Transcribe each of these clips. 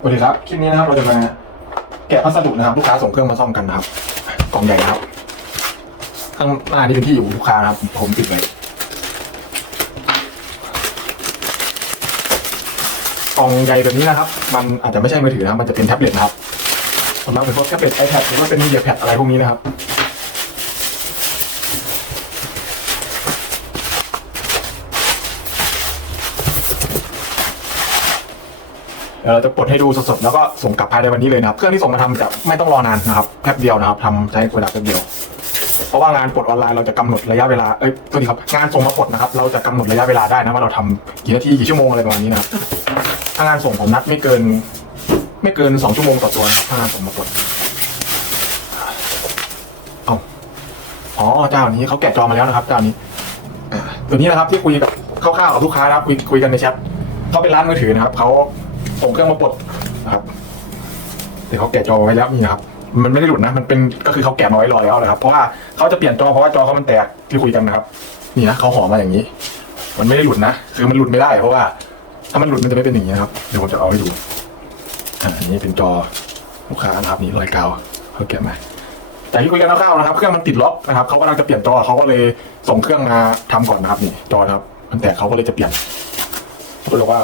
สวัสดีครับ คลิปนี้นะครับเราจะมาแกะพัสดุนะครับ ลูกค้าส่งเครื่องมาซ่อมกันนะครับ กล่องใหญ่นะครับ ข้างหน้านี่เป็นที่อยู่ลูกค้านะครับ ผมติดไว้กล่องใหญ่แบบนี้นะครับ มันอาจจะไม่ใช่มือถือนะครับ มันจะเป็นแท็บเล็ตนะครับสำหรับเป็นพวกแท็บเล็ตไอแพดหรือว่าเป็นมีเดียแพดอะไรพวกนี้นะครับ ดี๋ยวเราจะปลดให้ดูสดๆแล้วก็ส่งกลับภายในวันนี้เลยนะครับเครื่องที่ส่งมาทำจะไม่ต้องรอนานนะครับแป๊บเดียวนะครับทำใช้เวลาแป๊บเดียวเพราะว่างานปลดออนไลน์เราจะกำหนดระยะเวลา เอ้ยโทษทีครับ งานส่งมาปลดนะครับ เราจะกำหนดระยะเวลาได้นะว่าเราทำกี่นาทีกี่ชั่วโมงอะไรประมาณนี้นะครับ ถ้างานส่งผมนัดไม่เกิน ไม่เกินสองชั่วโมงต่อตัวนะครับถ้างานส่งมาปลดเอาอ๋อเจ้านี้เขาแกะจอมาแล้วนะครับเจ้านี้ตัวนี้นะครับที่คุยกับคร่าวๆกับลูกค้านะครับคุยคุยกันในแชทเขาเป็นร้านมือถือนะครับเขา ส่งเครื่องมาปลดนะครับแต่เขาแกะจอไว้แล้วนี่นะครับ มันไม่ได้หลุดนะ มันเป็นก็คือเขาแกะมาไว้รอแล้วนะครับ เพราะว่าเขาจะเปลี่ยนจอเพราะว่าจอเขามันแตกที่คุยกันนะครับ นี่นะเขาห่อมาอย่างนี้ มันไม่ได้หลุดนะ คือมันหลุดไม่ได้เพราะว่า ถ้ามันหลุดมันจะไม่เป็นอย่างนี้นะครับ เดี๋ยวผมจะเอาให้ดูอ่าอันนี้เป็นจอลูกค้านะครับนี่รอยกาวเขาแกะมาแต่ที่คุยกันคร่าวๆนะครับ เครื่องมันติดล็อกนะครับเขากำลังจะเปลี่ยนจอเขาก็เลยส่งเครื่องมาทำก่อนนะครับนี่จอครับ มันแตกเขาก็เลยจะเปลี่ยนก็เลยว่า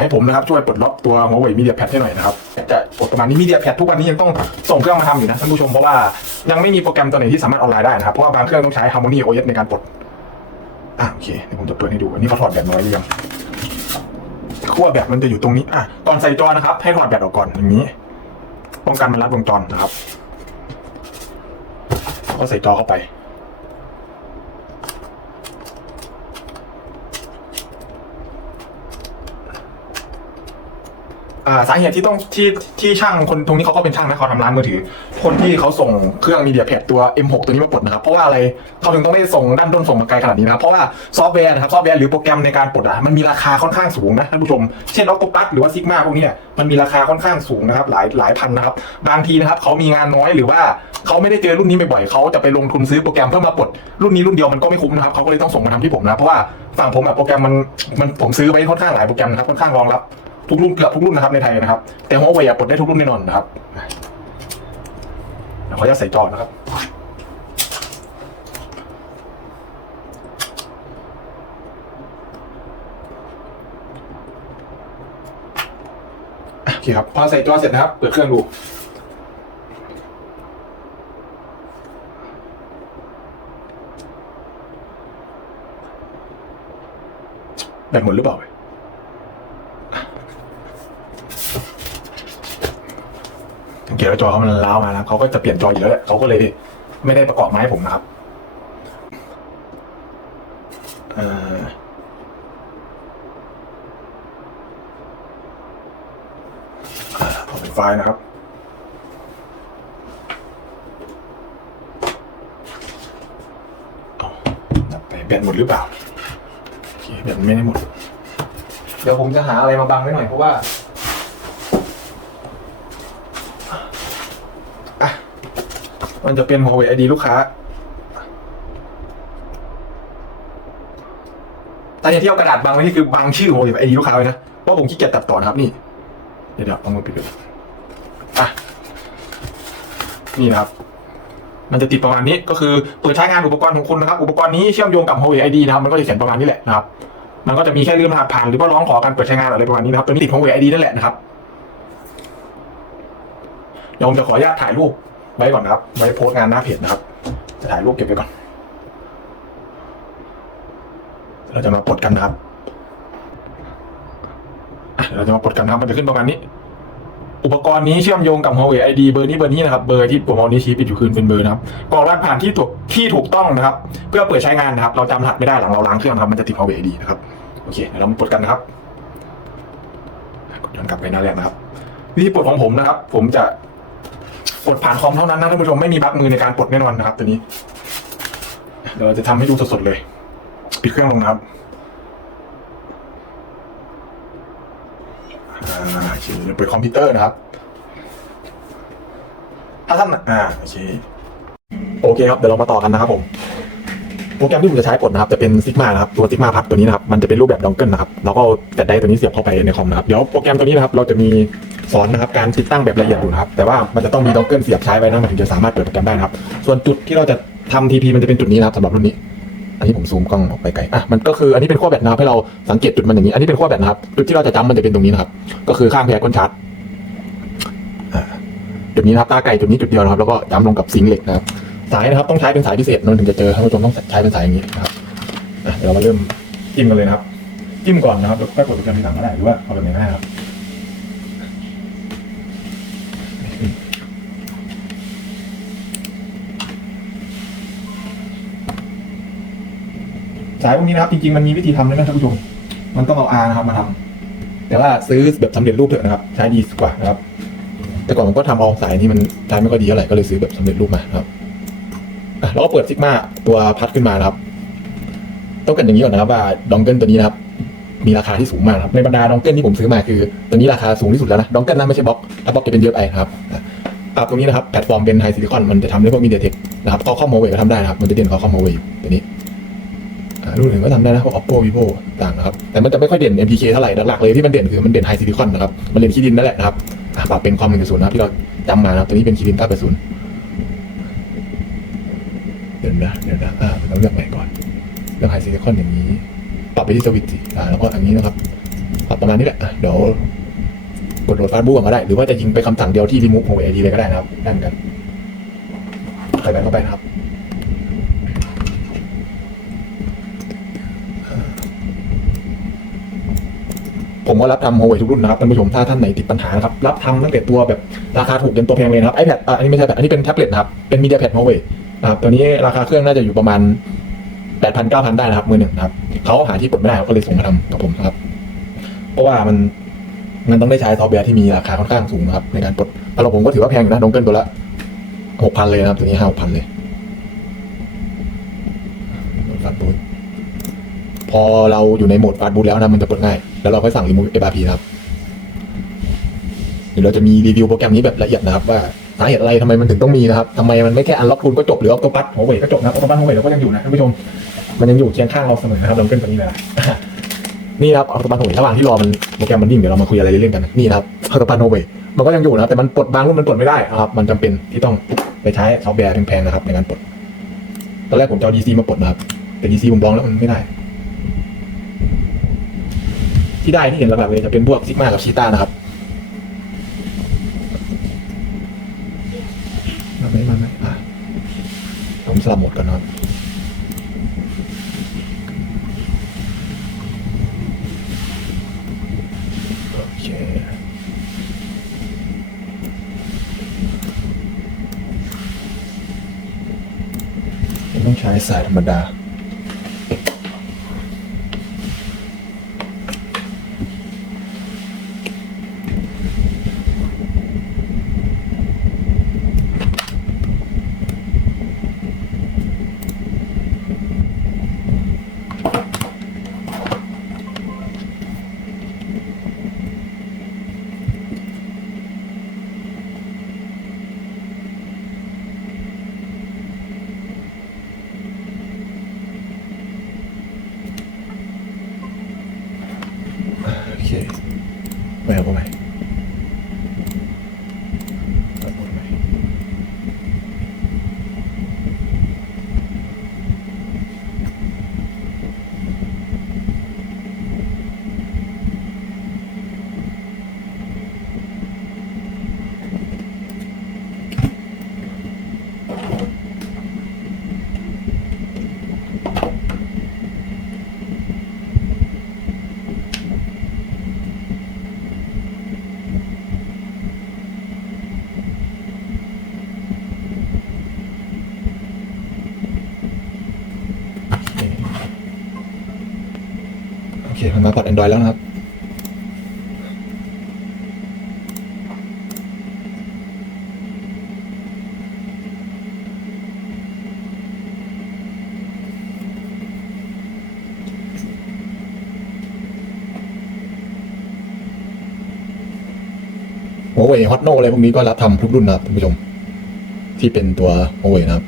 ให้ผมนะครับช่วยปลดล็อกตัวหัวเว่ยมีเดียแพดให้หน่อยนะครับจะปลดประมาณนี้มีเดียแพดทุกวันนี้ยังต้องส่งเครื่องมาทำอยู่นะท่านผู้ชมเพราะว่ายังไม่มีโปรแกรมตัวไหนที่สามารถออนไลน์ได้นะครับเพราะว่าบางเครื่องต้องใช้ Harmony OS ในการปลดอ่าโอเคเดี๋ยวผมจะเปิดให้ดูอันนี้เขาถอดแบตมาไว้หรือยังขั้วแบตมันจะอยู่ตรงนี้อะก่อนใส่จอนะครับ ให้ถอดแบตออกก่อนอย่างนี้ป้องกันมันรัดวงจรนะครับก็ใส่จอเข้าไป อ่าสาเหตุที่ต้องที่ที่ช่างคนตรงนี้เขาก็เป็นช่างนะเขาทำร้านมือถือ คนที่เขาส่งเครื่องมีเดียแพดตัว M6 ตัวนี้มาปลดนะครับ เพราะว่าอะไรเขาถึงต้องได้ส่งด้านต้นส่งมาไกลขนาดนี้นะครับ เพราะว่าซอฟต์แวร์นะครับซอฟต์แวร์หรือโปรแกรมในการปลดอะมันมีราคาค่อนข้างสูงนะท่านผู้ชม เช่น Octopus หรือว่า Sigma พวกนี้มันมีราคาค่อนข้างสูงนะครับหลายหลายพันนะครับบางทีนะครับเขามีงานน้อยหรือว่าเขาไม่ได้เจอรุ่นนี้บ่อยๆเขาจะไปลงทุนซื้อโปรแกรมเพื่อมาปลดรุ่นนี้รุ่นเดียวมันก็ไม่คุ้มนะครับเขาก็เลยต้องส่งมาทำที่ผมนะเพราะว่าฝั่งผมอะโปรแกรมมันมันผมซื้อไว้ค่อนข้างหลายโปรแกรมนะครับค่อนข้างรองรับ ทุกรุ่นเกือบทุกรุ่นนะครับในไทยนะครับ แต่หัวเว่ยปลดได้ทุกรุ่นแน่นอนนะครับเขออนุญาตใส่จอนะครับโอเคครับพอใส่จอเสร็จนะครับ เปิดเครื่องดูแบตหมดหรือเปล่า สังเกตว่าจอเขามันล้าวมานะครับเขาก็จะเปลี่ยนจออยู่แล้วแหละเขาก็เลยไม่ได้ประกอบมาให้ผมนะครับเอ่าขอเป็นไฟล์นะครับไปแบตหมดหรือเปล่าโอเคแบตไม่ได้หมด เดี๋ยวผมจะหาอะไรมาบังไว้หน่อยเพราะว่า อะ มันจะเป็น Huawei ID ลูกค้าแต่ที่เอากระดาษบังไว้นี่คือบังชื่อ Huawei ID ลูกค้าไว้นะเพราะผมขี้เกียจตัดต่อนะครับนี่ เดี๋ยวเดี๋ยวเอามือปิดเลยอะนี่นะครับ มันจะติดประมาณนี้ก็คือเปิดใช้งานอุปกรณ์ของคุณนะครับ อุปกรณ์นี้เชื่อมโยงกับ Huawei ID นะครับมันก็จะเขียนประมาณนี้แหละนะครับ มันก็จะมีแค่เรื่องรหัสผ่านหรือว่าร้องขอการเปิดใช้งานอะไรประมาณนี้นะครับตัวนี้ติด Huawei ID นั่นแหละนะครับเดี๋ยวผมจะขออนุญาตถ่ายรูป ไว้ก่อนนะครับ ไว้โพสต์งานหน้าเพจนะครับ จะถ่ายรูปเก็บไว้ก่อน เราจะมาปลดกันนะครับเราจะมาปลดกันนะครับมันจะขึ้นประมาณนี้ อุปกรณ์นี้เชื่อมโยงกับ Huawei ID เบอร์นี้เบอร์นี้นะครับ เบอร์ที่ผมเอานี้ชี้ปิดอยู่คืนเป็นเบอร์นะครับกรอกรหัสผ่านที่ถูกที่ถูกต้องนะครับ เพื่อเปิดใช้งานนะครับ เราจำรหัสไม่ได้หลังเราล้างเครื่องครับ มันจะติด Huawei ID นะครับ โอเค เดี๋ยวเรามาปลดกันนะครับ กดย้อนกลับไปหน้าแรกนะครับวิธีปลดของผมนะครับ ผมจะ กดผ่านคอมเท่านั้นนะท่านผู้ชมไม่มีบั๊กมือในการปลดแน่นอนนะครับตัวนี้เดี๋ยวเราจะทำให้ดูสดๆเลย ปิดเครื่องลงนะครับอ่าโอเคเดี๋ยวเปิดคอมพิวเตอร์นะครับ ถ้าท่านอ่าโอเคโอเคครับเดี๋ยวเรามาต่อกันนะครับผม โปรแกรมที่ผมจะใช้ปลดนะครับจะเป็นซิกมานะครับตัวซิกมาพัดตัวนี้นะครับมันจะเป็นรูปแบบดองเกิลนะครับแล้วก็แบตไดร์ตัวนี้เสียบเข้าไปในคอมนะครับเดี๋ยวโปรแกรมตัวนี้นะครับเราจะมีสอนนะครับการติดตั้งแบบละเอียดอยู่นะครับแต่ว่ามันจะต้องมีดองเกิลเสียบใช้ไว้นะมันถึงจะสามารถเปิดโปรแกรมได้นะครับส่วนจุดที่เราจะทำทีพมันจะเป็นจุดนี้นะครับสำหรับรุ่นนี้ อันนี้ผมซูมกล้องออกไปไกลอะมันก็คืออันนี้เป็นขั้วแบตนะครับให้เราสังเกตจุดมันอย่างนี้ อันนี้เป็นขั้วแบตนะครับจุดที่เราจะจำมันจะเป็นตรงนี้นะครับก็คือข้างแพรก้นชาร์จจุดนี้นะครับตาไก่จุดนี้จุดเดียวนะครับแล้วก็จำลงกับซิงเหล็กนะครับ สายนะครับต้องใช้เป็นสายพิเศษนนถึงจะเจอท่านผู้ชมต้องใช้เป็นสายอย่างนี้นะครับเดี๋ยวเรามาเริ่มจิ้มกันเลยนะครับ จิ้มก่อนนะครับแล้วก็กดโปรแกรมทีหลังก็ได้หรือว่าเอาแบบไหนก็ได้ครับสายพวกนี้นะครับจริงๆมันมีวิธีทำด้วยนะท่านผู้ชม มันต้องเอา R นะครับมาทำแต่ว่าซื้อแบบสำเร็จรูปเถอะนะครับ ใช้ดีกว่านะครับ แต่ก่อนผมก็ทำเอาสายนี้มันใช้ไม่ค่อยดีเท่าไหร่ก็เลยซื้อแบบสำเร็จรูปมาครับ แล้วก็เปิดซิกมาตัวพัดขึ้นมานะครับ ต้องกันอย่างนี้ก่อนนะครับว่าดองเกิลตัวนี้นะครับ มีราคาที่สูงมากครับในบรรดาดองเกิลที่ผมซื้อมาคือ ตัวนี้ราคาสูงที่สุดแล้วนะดองเกิลนะไม่ใช่บล็อกถ้าบล็อกจะเป็นเยอะไปครับอะอะตรงนี้นะครับแพลตฟอร์มเป็นไฮซิลิคอนมันจะทำได้พวกมีเดียเทคนะครับข้อข้อมโมเวก็ทำได้นะครับมันจะเด่นข้อข้อมโมเวตัวนี้อ่ารุ่นอื่นก็ทำได้นะพวก oppo vivo ต่างนะครับแต่มันจะไม่ค่อยเด่น MPK เท่าไหร่หลักๆเลยที่มันเด่นคือมันเด่นไฮซิลิคอนนะครับมันเด่นคีดินนั่นแหละนะครับปรับเป็นความหนึ่งศูนย์นะที่เราจำมานะครับตัวนี้เป็นคีดิน980เดี๋ย วนะเดี๋ยวนะอ่าเราเลือกใหม่ก่อนเลือกไฮซิลิคอนอย่างนี้ ปรับไปที่สวิตช์อ่าแล้วก็อันนี้นะครับปรับประมาณนี้แหละอะเดี๋ยวกดโหลดฟาสบุ๊กก็ได้ หรือว่าจะยิงไปคำสั่งเดียวที่รีมูฟของไอดีเลยก็ได้นะครับได้เหมือนกันใส่ไปเข้าไปนะครับผมก็รับทำ Huawei ทุกรุ่นนะครับท่านผู้ชมถ้าท่านไหนติดปัญหานะครับ รับทำตั้งแต่ตัวแบบราคาถูกจนตัวแพงเลยนะครับ iPad อะอันนี้ไม่ใช่ iPad อันนี้เป็นแท็บเล็ตนะครับ เป็น MediaPad Huawei นะครับตัวนี้ราคาเครื่องน่าจะอยู่ประมาณ8,000 9,000ได้นะครับมือหนึ่งนะครับเขาหาที่กดไม่ได้เขาก็เลยส่งมาทำกับผมนะครับ เพราะว่ามันมันต้องได้ใช้ซอฟต์แวร์ที่มีราคาค่อนข้างสูงนะครับในการปลดสำหรับผมก็ถือว่าแพงอยู่นะดงเกิลตัวละ6,000เลยนะครับตัวนี้5 6,000เลยฟาสต์บูทพอเราอยู่ในโหมดฟาสต์บูทแล้วนะมันจะปลดง่าย แล้วเราค่อยสั่ง remove FRP นะครับเดี๋ยวเราจะมีรีวิวโปรแกรมนี้แบบละเอียดนะครับว่า สาเหตุอะไรทำไมมันถึงต้องมีนะครับทำไมมันไม่แค่อันล็อกทูลก็จบหรือออโตปัสหัวเว่ยก็จบนะออโตปัสหัวเว่ยเราก็ยังอยู่นะท่านผู้ชมมันยังอยู่เคียงข้างเราเสมอนะครับเราเกินตัวนี้นะนี่ครับออโตปัสหัวเว่ยระหว่างที่รอมันโปรแกรมมันนิ่งเดี๋ยวเรามาคุยอะไรเล่นๆกันนะนี่ครับออโตปัสหัวเว่ยมันก็ยังอยู่นะแต่มันปลดบางรุ่นมันปลดไม่ได้นะครับมันจำเป็นที่ต้องไปใช้ซอฟต์แวร์แพงๆนะครับในการปลดตอนแรกผมจะเอา DC มาปลดนะครับแต่ DC ผมลองแล้วมันไม่ได้ ที่ได้ที่เห็นหลักๆเลยจะเป็นพวกซิกมากับชีต้านะครับมาไหมมาไหมอะผม สลับหมดกันนะครับโอเคต้องใช้สายธรรมดา โอเคไปเอาไปไปเอาไปไป โอเคมันมาปรับ Android แล้วนะครับหัวเว่ยฮอตโนอะไรพวกนี้ก็รับทำทุกรุ่นนะครับท่านผู้ชม ที่เป็นตัวหัวเว่ยนะครับ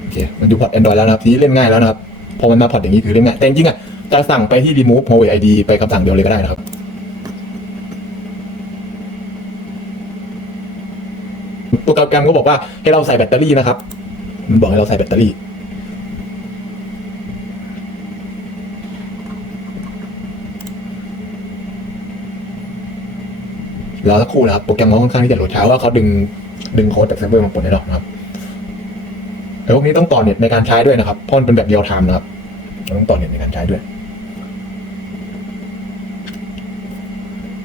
โอเคมันดูพอร์ต Android แล้วนะครับ ทีนี้เล่นง่ายแล้วนะครับ พอมันมาพอร์ตอย่างนี้คือเล่นง่ายแต่จริงๆอะ จะสั่งไปที่ remove Huawei ID ไปคำสั่งเดียวเลยก็ได้นะครับโปรแกรมก็บอกว่าให้เราใส่แบตเตอรี่นะครับ มันบอกให้เราใส่แบตเตอรี่ แล้วสักครู่นะครับ โปรแกรมเขาค่อนข้างที่จะโหลดช้าว่าเขาดึงดึงโค้ดจากเซิร์ฟเวอร์มาปลดให้เรานะครับแต่พวกนี้ต้องต่อเน็ตในการใช้ด้วยนะครับเพราะมันเป็นแบบเรียลไทม์นะครับ ต้องต่อเน็ตในการใช้ด้วย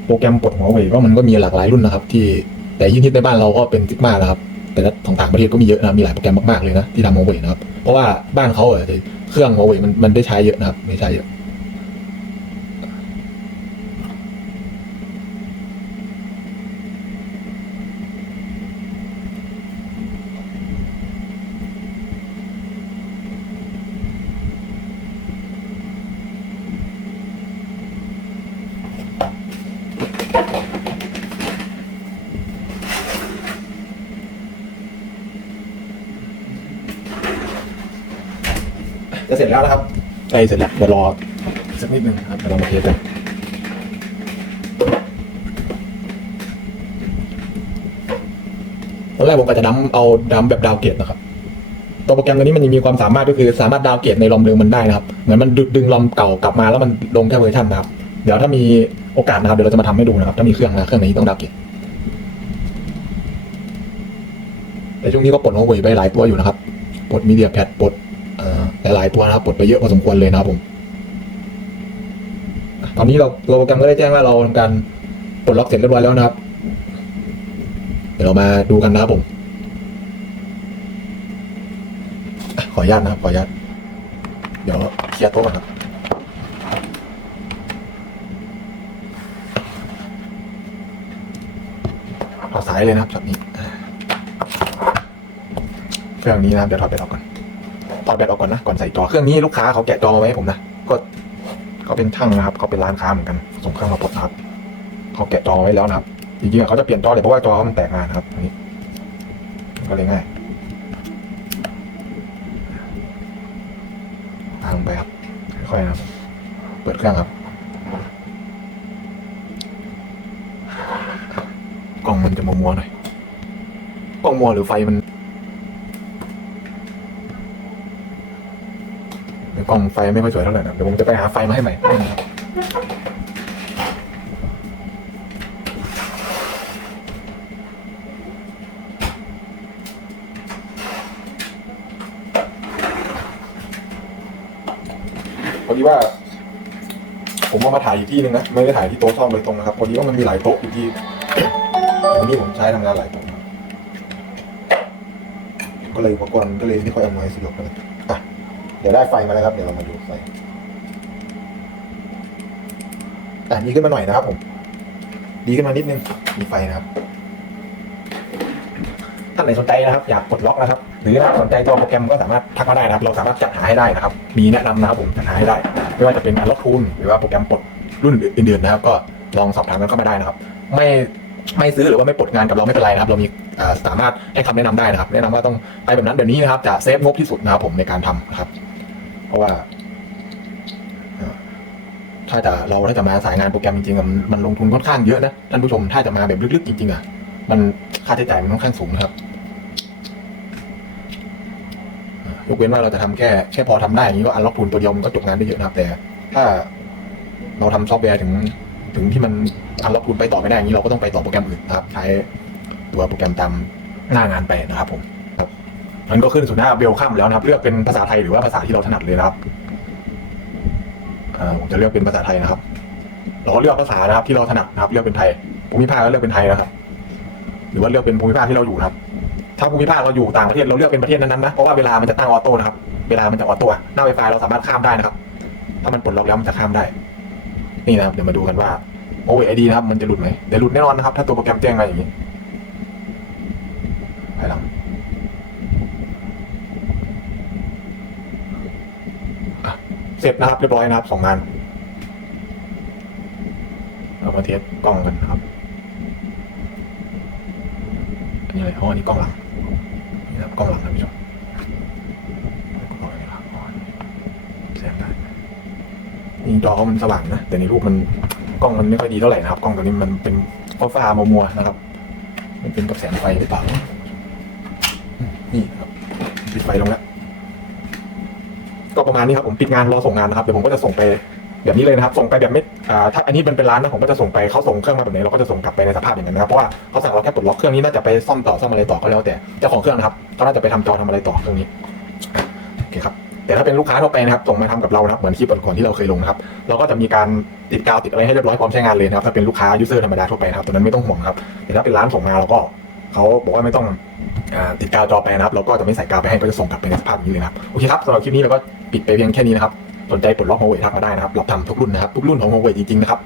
โปรแกรมปลดหัวเว่ยก็มันก็มีหลากหลายรุ่นนะครับ ที่แต่ยิ่งฮิตในบ้านเราก็เป็นซิกมานะครับ แต่ถ้าของต่างประเทศก็มีเยอะนะมีหลายโปรแกรมมากๆเลยนะที่ทำหัวเว่ยนะครับเพราะว่าบ้านเขาเครื่องหัวเว่ยมันมันได้ใช้เยอะนะครับไม่ใช้เยอะ จะเสร็จแล้วนะครับใกล้เสร็จแล้วเดี๋ยวรอสักนิดนึงนะครับเดี๋ยวเรามาเทสกันตอนแรกผมก็จะดัมเอาดัมแบบดาวเกตนะครับตัวโปรแกรมตัวนี้มันยังมีความสามารถก็คือสามารถดาวเกตในลอมเดิมมันได้นะครับเหมือนมันดึดึงลอมเก่ากลับมาแล้วมันลงแค่เวอร์ชันนะครับ เดี๋ยวถ้ามีโอกาสนะครับเดี๋ยวเราจะมาทำให้ดูนะครับ ถ้ามีเครื่องนะเครื่องไหนที่ต้องดาวเกตแต่ช่วงนี้ก็ปลดหัวเว่ยไปหลายตัวอยู่นะครับปลดมีเดียแพดปลดเอ่อ หลายตัวนะครับปลดไปเยอะพอสมควรเลยนะครับผม ตอนนี้เราโปรแกรมก็ได้แจ้งว่าเราทำการปลดล็อกเสร็จเรียบร้อยแล้วนะครับ เดี๋ยวเรามาดูกันนะครับผม ขออนุญาตนะครับ ขออนุญาต เดี๋ยวเคลียร์โต๊ะก่อนครับเอาสายเลยนะครับช็อตนี้อ่าเครื่องนี้นะครับเดี๋ยวถอดไปออกก่อน ถอดแบตออกก่อนนะก่อนใส่จอเครื่องนี้ลูกค้าเขาแกะจอมาไว้ให้ผมนะก็เขาเป็นช่างนะครับเขาเป็นร้านค้าเหมือนกันส่งเครื่องมาปลดนะครับเขาแกะจอมาไว้แล้วนะครับจริงๆเขาจะเปลี่ยนจอเลยเพราะว่าจอมันแตกงานนะครับอันนี้ก็เลยง่ายตามลงไปครับค่อยๆนะครับเปิดเครื่องครับกล้องมันจะมัวๆหน่อยกล้องมัวหรือไฟมัน เดี๋ยวกล้องไฟไม่ค่อยสวยเท่าไหร่นะเดี๋ยวผมจะไปหาไฟมาให้ใหม่พอดีว่า ผมเอามาถ่ายอีกที่หนึ่งนะไม่ได้ถ่ายที่โต๊ะซ่อมโดยตรงนะครับพอดีว่ามันมีหลายโต๊ะอยู่ที่วันนี้ผมใช้ทำงานหลายโต๊ะก็เลยอุปกรณ์ก็เลยไม่ค่อยอำนวยสะดวกเลย ดี๋ยวได้ไฟมาแล้วครับ เดี๋ยวเรามาดูไฟอะดีขึ้นมาหน่อยนะครับผม ดีขึ้นมานิดนึง มีไฟนะครับ ท่านไหนสนใจนะครับ อยากปลดล็อกนะครับ หรือถ้าสนใจตัวโปรแกรมก็สามารถทักมาได้นะครับ เราสามารถจัดหาให้ได้นะครับ มีแนะนำนะครับผมจัดหาให้ได้ ไม่ว่าจะเป็นอัลล็อกทูนหรือว่าโปรแกรมปลดรุ่นอื่นๆนะครับ ก็ลองสอบถามกันเข้ามาได้นะครับ ไม่ไม่ซื้อหรือว่าไม่ปลดงานกับเราไม่เป็นไรนะครับ เรามีสามารถให้คำแนะนำได้นะครับ แนะนำว่าต้องไปแบบนั้นเดี๋ยวนี้นะครับจะเซฟงบที่สุดนะครับผมในการทำนะครับ ราะว่าเอ่อถ้าจะเราถ้าจะมาสายงานโปรแกรมจริงๆมันลงทุนค่อนข้างเยอะนะท่านผู้ชมถ้าจะมาแบบลึกๆจริงๆอะมันค่าใช้จ่ายมันค่อนข้างสูงนะครับยกเว้นว่าเราจะทำแค่แค่พอทำได้อย่างนี้ก็อันล็อกทูนตัวเดียวมันก็จบงานได้เยอะนะครับ แต่ถ้าเราทำซอฟต์แวร์ถึงถึงที่มันอันล็อกทูนไปต่อไม่ได้อย่างนี้เราก็ต้องไปต่อโปรแกรมอื่นนะครับ ใช้ตัวโปรแกรมตามหน้างานไปนะครับผม มันก็ขึ้นสู่หน้าเบลคัมแล้วนะครับ เลือกเป็นภาษาไทยหรือว่าภาษาที่เราถนัดเลยนะครับผมจะเลือกเป็นภาษาไทยนะครับ เราก็เลือกภาษานะครับ ที่เราถนัดนะครับ เลือกเป็นไทยภูมิภาคก็เลือกเป็นไทยนะครับ หรือว่าเลือกเป็นภูมิภาคที่เราอยู่นะครับ ถ้าภูมิภาคเราอยู่ต่างประเทศเราเลือกเป็นประเทศนั้นๆนะเพราะว่าเวลามันจะตั้งออโต้นะครับ เวลามันจะออโต้หน้าไวไฟเราสามารถข้ามได้นะครับ ถ้ามันปลดล็อกแล้วมันจะข้ามได้ นี่นะครับเดี๋ยวมาดูกันว่าโอเวอร์ไอดีนะครับมันจะหลุดไหมเดี๋ยวหลุดแน่นอนนะครับ ถ้าตัวโปรแกรมแจ้งมาอย่างนี้ เซฟนะครับเรียบร้อยนะครับสองงานเรามาเทสกล้องกันครับอันนี้อะไรห้อนี้กล้องหลังนี่ครับกล้องหลังนะพี่ชมนี่จอมันสว่างนะแต่ในรูปมันกล้องมันไม่ค่อยดีเท่าไหร่นะครับกล้องตัวนี้มันเป็นฟ้าฟ้ามัวมัวนะครับ มันเป็นกับแสงไฟหรือเปล่านี่ครับปิดไฟลงแล้ ประมาณนี้ครับผมปิดงานรอส่งงานนะครับเดี๋ยวผมก็จะส่งไปแบบนี้เลยนะครับ ส่งไปแบบไม่อ่าถ้าอันนี้เป็นเป็นร้านนะผมก็จะส่งไปเขาส่งเครื่องมาแบบไหนเราก็จะส่งกลับไปในสภาพอย่างนั้นนะครับเพราะว่าเขาสั่งเราแค่ปลดล็อกเครื่องนี้น่าจะไปซ่อมต่อซ่อมอะไรต่อก็แล้วแต่เจ้าของเครื่องนะครับเขาน่าจะไปทำจอทำอะไรต่อเครื่องนี้โอเคครับแต่ถ้าเป็นลูกค้าทั่วไปนะครับส่งมาทำกับเรานะครับเหมือนคลิปก่อนๆที่เราเคยลงนะครับเราก็จะมีการติดกาวติดอะไรให้เรียบร้อยพร้อมใช้งานเลยนะครับถ้าเป็นลูกค้ายูเซอร์ธรรมดาทั่วไปนะครับตัวนั้นไม่ต้องห่วงครับแต่ถ้าเป็นร้านส่งมาเราก็ เขาบอกว่าไม่ต้องอติดกาวจอไปนะครับ เราก็จะไม่ใส่กาวไปให้ก็จะส่งกลับไปในสภาพนี้เลยนะครับโอเคครับสำหรับคลิปนี้เราก็ปิดไปเพียงแค่นี้นะครับสนใจปลดล็อกโฮเว่ทักมาได้นะครับรับทำทุกรุ่นนะครับทุกรุ่นของโฮเวทจริงๆนะครับ